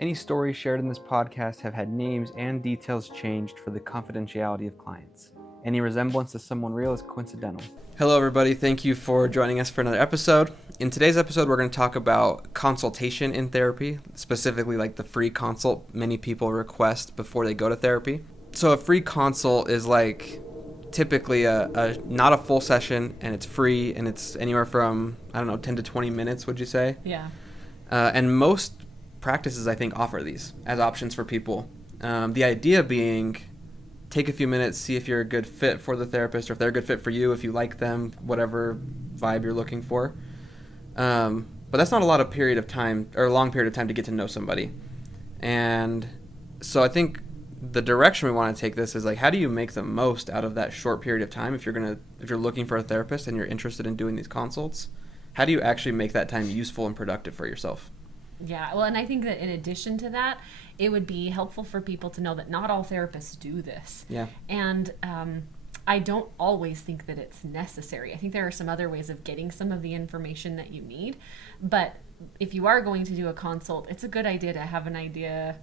Any stories shared in this podcast have had names and details changed for the confidentiality of clients. Any resemblance to someone real is coincidental. Hello, everybody. Thank you for joining us for another episode. In today's episode, we're going to talk about consultation in therapy, specifically like the free consult many people request before they go to therapy. So a free consult is like typically a not a full session, and it's free, and it's anywhere from, 10 to 20 minutes, would you say? Yeah. And most practices, I think, offer these as options for people. The idea being, take a few minutes, see if you're a good fit for the therapist, or if they're a good fit for you, if you like them, whatever vibe you're looking for. But that's not a long period of time to get to know somebody. And so I think the direction we want to take this is like, how do you make the most out of that short period of time if you're looking for a therapist and you're interested in doing these consults? How do you actually make that time useful and productive for yourself? Yeah, well, and I think that in addition to that, it would be helpful for people to know that not all therapists do this. Yeah. And I don't always think that it's necessary. I think there are some other ways of getting some of the information that you need. But if you are going to do a consult, it's a good idea to have an idea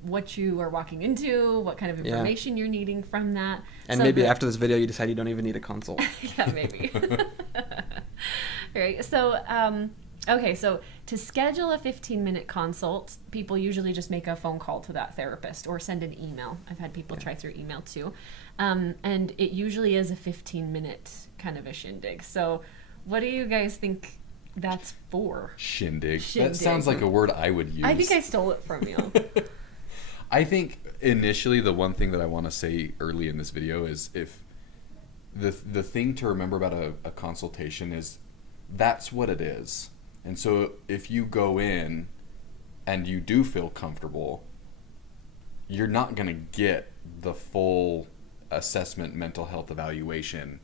what you are walking into, what kind of information you're needing from that. And so maybe after this video, you decide you don't even need a consult. Yeah, maybe. Right. So, okay, so to schedule a 15-minute consult, people usually just make a phone call to that therapist or send an email. I've had people try through email too. And it usually is a 15-minute kind of a shindig. So what do you guys think that's for? Shindig. That sounds like a word I would use. I think I stole it from you. I think initially the one thing that I want to say early in this video is if the thing to remember about a consultation is that's what it is. And so if you go in and you do feel comfortable, you're not going to get the full assessment mental health evaluation.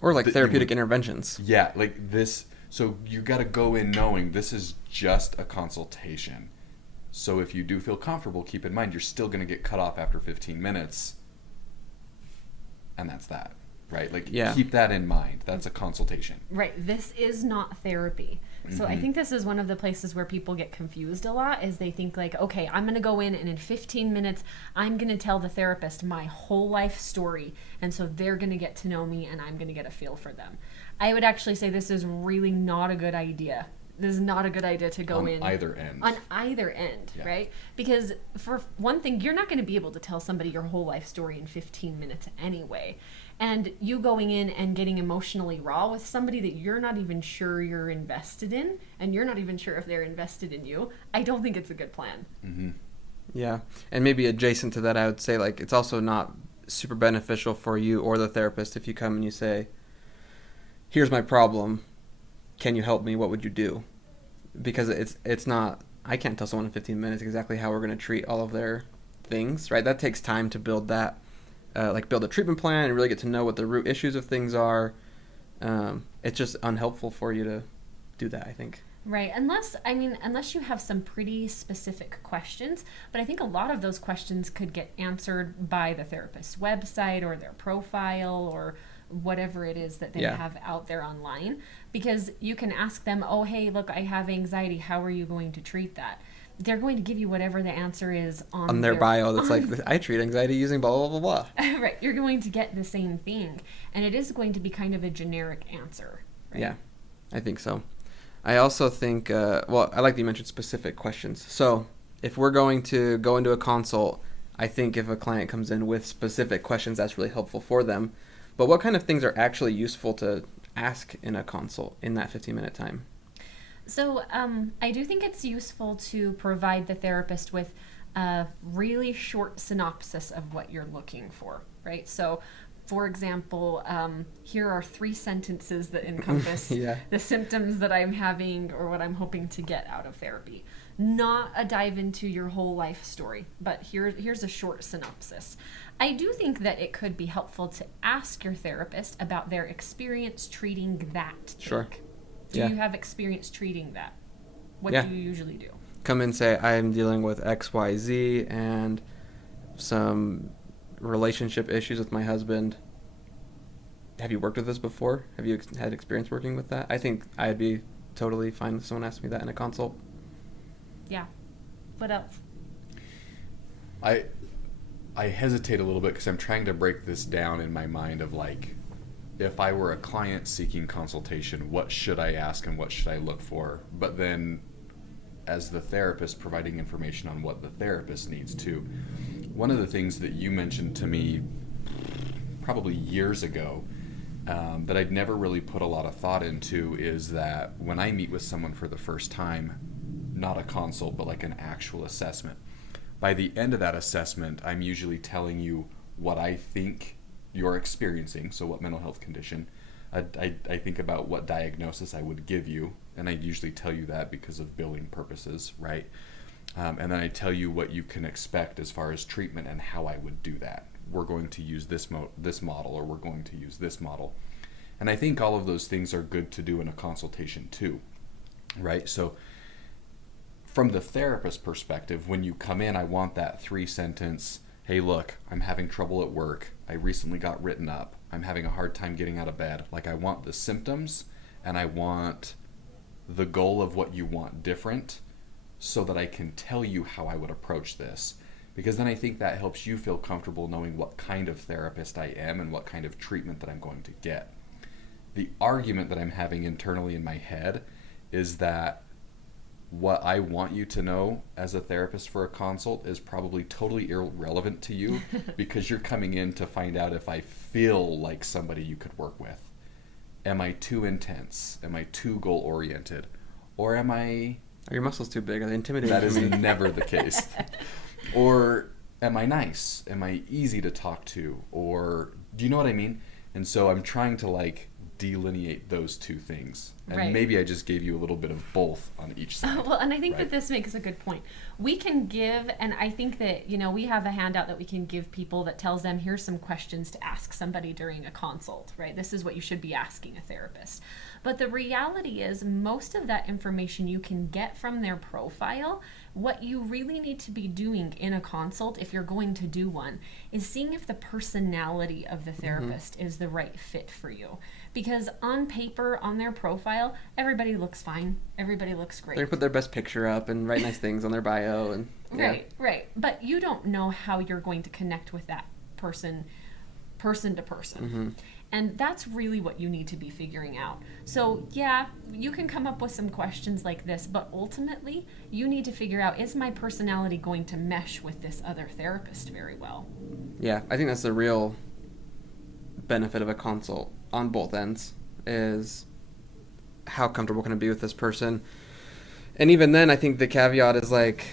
Or like therapeutic interventions. Yeah, like this. So you got to go in knowing this is just a consultation. So if you do feel comfortable, keep in mind you're still going to get cut off after 15 minutes. And that's that, right? Like keep that in mind. That's a consultation. Right. This is not therapy. So I think this is one of the places where people get confused a lot is they think like, okay, I'm going to go in and in 15 minutes, I'm going to tell the therapist my whole life story. And so they're going to get to know me and I'm going to get a feel for them. I would actually say this is really not a good idea. This is not a good idea to go in. On either end. On either end, right? Because for one thing, you're not going to be able to tell somebody your whole life story in 15 minutes anyway. And you going in and getting emotionally raw with somebody that you're not even sure you're invested in, and you're not even sure if they're invested in you, I don't think it's a good plan. Mm-hmm. Yeah. And maybe adjacent to that, I would say like it's also not super beneficial for you or the therapist if you come and you say, here's my problem. Can you help me? What would you do? Because it's not, I can't tell someone in 15 minutes exactly how we're going to treat all of their things, right? That takes time to build that, build a treatment plan and really get to know what the root issues of things are. It's just unhelpful for you to do that, I think. Right, unless you have some pretty specific questions, but I think a lot of those questions could get answered by the therapist's website or their profile or whatever it is that they have out there online, because you can ask them, oh, hey, look, I have anxiety. How are you going to treat that? They're going to give you whatever the answer is on their bio. That's like, I treat anxiety using blah, blah, blah, blah. Right. You're going to get the same thing. And it is going to be kind of a generic answer. Right? Yeah, I think so. I also think, I like that you mentioned specific questions. So if we're going to go into a consult, I think if a client comes in with specific questions, that's really helpful for them. But what kind of things are actually useful to ask in a consult in that 15-minute time? So I do think it's useful to provide the therapist with a really short synopsis of what you're looking for, right? So, for example, here are 3 sentences that encompass the symptoms that I'm having or what I'm hoping to get out of therapy. Not a dive into your whole life story, but here's a short synopsis. I do think that it could be helpful to ask your therapist about their experience treating that. Sure. Do you have experience treating that? What do you usually do? Come and say, I'm dealing with XYZ and some relationship issues with my husband. Have you worked with this before? Have you had experience working with that? I think I'd be totally fine if someone asked me that in a consult. Yeah. What else? I hesitate a little bit because I'm trying to break this down in my mind of like, if I were a client seeking consultation, what should I ask and what should I look for? But then as the therapist, providing information on what the therapist needs too. One of the things that you mentioned to me probably years ago that I'd never really put a lot of thought into is that when I meet with someone for the first time, not a consult, but like an actual assessment, by the end of that assessment, I'm usually telling you what I think you're experiencing, so what mental health condition. I think about what diagnosis I would give you, and I usually tell you that because of billing purposes, right? And then I tell you what you can expect as far as treatment and how I would do that. We're going to use this model, or we're going to use this model. And I think all of those things are good to do in a consultation too, right? So from the therapist perspective, when you come in, I want that 3-sentence, hey, look, I'm having trouble at work. I recently got written up. I'm having a hard time getting out of bed. Like, I want the symptoms and I want the goal of what you want different so that I can tell you how I would approach this. Because then I think that helps you feel comfortable knowing what kind of therapist I am and what kind of treatment that I'm going to get. The argument that I'm having internally in my head is that what I want you to know as a therapist for a consult is probably totally irrelevant to you because you're coming in to find out if I feel like somebody you could work with. Am I too intense? Am I too goal-oriented? Or am I... Are your muscles too big? Are they intimidating? That is never the case. Or am I nice? Am I easy to talk to? Or do you know what I mean? And so I'm trying to like delineate those two things. And Right. maybe I just gave you a little bit of both on each side. Well, and I think right? that this makes a good point. We can give, and I think that, we have a handout that we can give people that tells them, here's some questions to ask somebody during a consult, right? This is what you should be asking a therapist. But the reality is most of that information you can get from their profile. What you really need to be doing in a consult, if you're going to do one, is seeing if the personality of the therapist is the right fit for you. Because on paper, on their profile, everybody looks fine. Everybody looks great. They put their best picture up and write nice things on their bio. And yeah. Right. But you don't know how you're going to connect with that person to person. And that's really what you need to be figuring out. So yeah, you can come up with some questions like this, but ultimately you need to figure out, is my personality going to mesh with this other therapist very well? Yeah, I think that's the real benefit of a consult on both ends, is how comfortable can I be with this person. And even then, I think the caveat is like,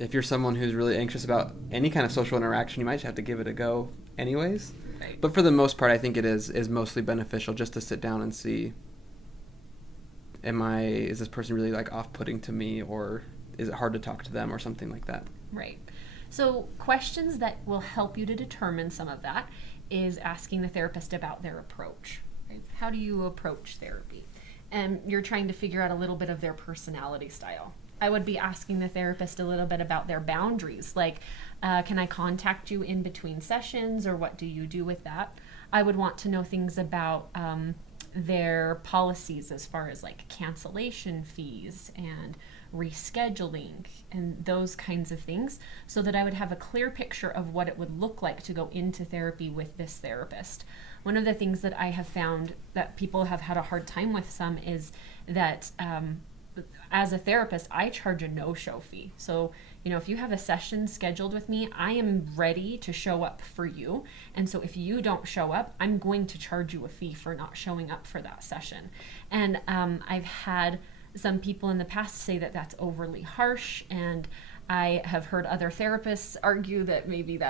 if you're someone who's really anxious about any kind of social interaction, you might just have to give it a go anyways. Right. But for the most part, I think it is mostly beneficial just to sit down and see, is this person really like off-putting to me, or is it hard to talk to them, or something like that. Right. So questions that will help you to determine some of that is asking the therapist about their approach. Right? How do you approach therapy? And you're trying to figure out a little bit of their personality style. I would be asking the therapist a little bit about their boundaries, like, can I contact you in between sessions, or what do you do with that? I would want to know things about their policies as far as like cancellation fees and rescheduling and those kinds of things, so that I would have a clear picture of what it would look like to go into therapy with this therapist. One of the things that I have found that people have had a hard time with some is that as a therapist, I charge a no-show fee. So, if you have a session scheduled with me, I am ready to show up for you. And so if you don't show up, I'm going to charge you a fee for not showing up for that session. And I've had some people in the past say that that's overly harsh, and I have heard other therapists argue that maybe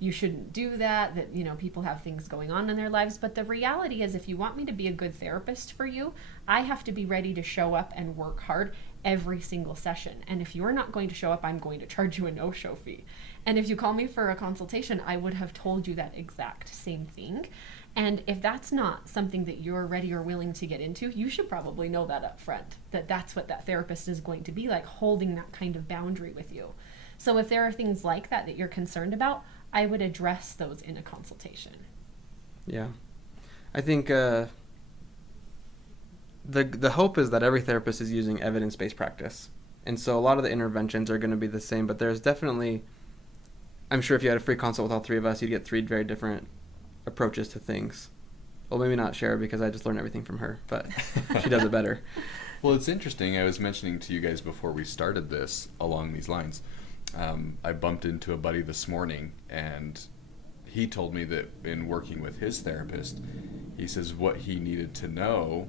you shouldn't do that, people have things going on in their lives. But the reality is, if you want me to be a good therapist for you, I have to be ready to show up and work hard every single session. And if you're not going to show up, I'm going to charge you a no-show fee. And if you call me for a consultation, I would have told you that exact same thing. And if that's not something that you're ready or willing to get into, you should probably know that up front, that that's what that therapist is going to be like, holding that kind of boundary with you. So if there are things like that you're concerned about, I would address those in a consultation. Yeah. I think the hope is that every therapist is using evidence-based practice. And so a lot of the interventions are going to be the same, but there's definitely, I'm sure if you had a free consult with all three of us, you'd get 3 very different approaches to things. Well, maybe not Cher, because I just learned everything from her, but she does it better. Well, it's interesting. I was mentioning to you guys before we started this along these lines. I bumped into a buddy this morning, and he told me that in working with his therapist, he says what he needed to know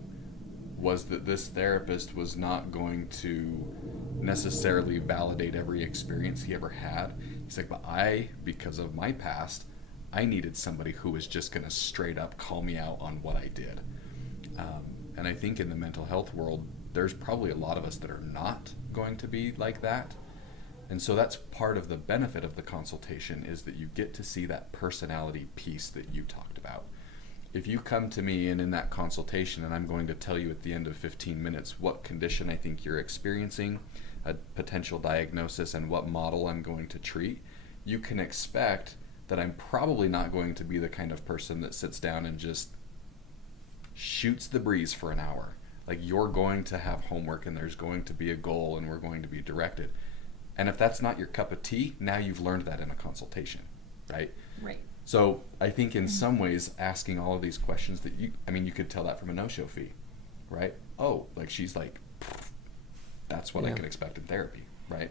was that this therapist was not going to necessarily validate every experience he ever had. He's like, but because of my past, I needed somebody who was just going to straight up call me out on what I did. And I think in the mental health world, there's probably a lot of us that are not going to be like that. And so that's part of the benefit of the consultation, is that you get to see that personality piece that you talked about. If you come to me and in that consultation, and I'm going to tell you at the end of 15 minutes what condition I think you're experiencing, a potential diagnosis, and what model I'm going to treat, you can expect that I'm probably not going to be the kind of person that sits down and just shoots the breeze for an hour. Like, you're going to have homework, and there's going to be a goal, and we're going to be directed. And if that's not your cup of tea, now you've learned that in a consultation, right? Right. So I think in some ways, asking all of these questions that you could tell that from a no-show fee, right? Oh, like, she's like, that's what I can expect in therapy, right?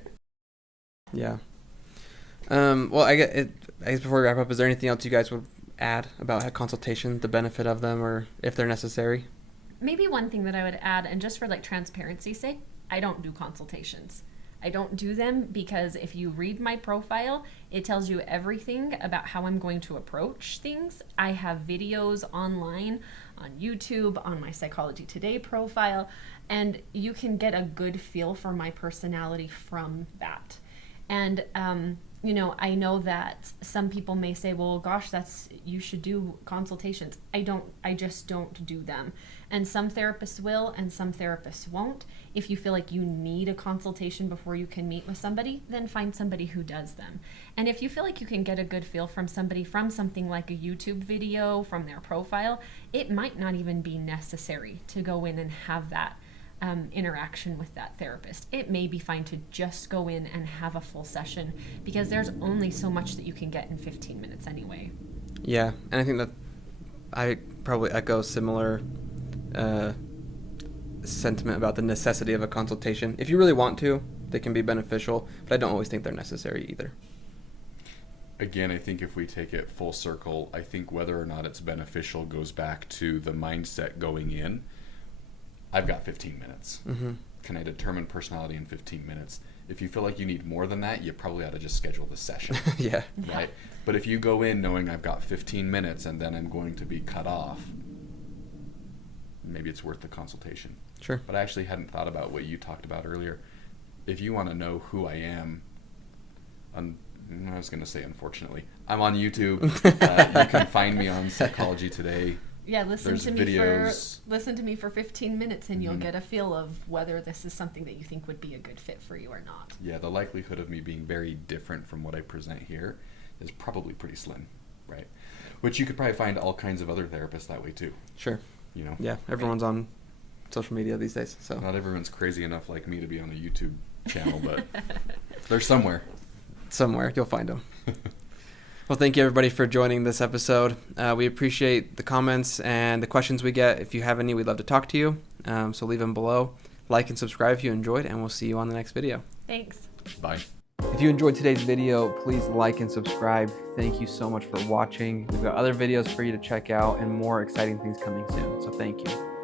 Yeah. Well, I guess before we wrap up, is there anything else you guys would add about a consultation, the benefit of them, or if they're necessary? Maybe one thing that I would add, and just for like transparency's sake, I don't do consultations. I don't do them because if you read my profile, it tells you everything about how I'm going to approach things. I have videos online on YouTube, on my Psychology Today profile, and you can get a good feel for my personality from that. And I know that some people may say, well, gosh, you should do consultations. I just don't do them. And some therapists will, and some therapists won't. If you feel like you need a consultation before you can meet with somebody, then find somebody who does them. And if you feel like you can get a good feel from somebody from something like a YouTube video, from their profile, it might not even be necessary to go in and have that interaction with that therapist. It may be fine to just go in and have a full session, because there's only so much that you can get in 15 minutes anyway. Yeah, and I think that I probably echo similar sentiment about the necessity of a consultation. If you really want to, they can be beneficial, but I don't always think they're necessary either. Again, I think if we take it full circle, I think whether or not it's beneficial goes back to the mindset going in. I've got 15 minutes. Mm-hmm. Can I determine personality in 15 minutes? If you feel like you need more than that, you probably ought to just schedule the session. Yeah. Right? But if you go in knowing I've got 15 minutes and then I'm going to be cut off, maybe it's worth the consultation. Sure. But I actually hadn't thought about what you talked about earlier. If you want to know who I am, I was going to say unfortunately, I'm on YouTube. You can find me on Psychology Today. Yeah, listen to me for 15 minutes and you'll get a feel of whether this is something that you think would be a good fit for you or not. Yeah, the likelihood of me being very different from what I present here is probably pretty slim, right? Which you could probably find all kinds of other therapists that way too. Sure. You know? Yeah, everyone's on social media these days, so. Not everyone's crazy enough like me to be on a YouTube channel, but they're somewhere. Somewhere, you'll find them. Well, thank you everybody for joining this episode. We appreciate the comments and the questions we get. If you have any, we'd love to talk to you. So leave them below. Like and subscribe if you enjoyed, and we'll see you on the next video. Thanks. Bye. If you enjoyed today's video, please like and subscribe. Thank you so much for watching. We've got other videos for you to check out and more exciting things coming soon. So thank you.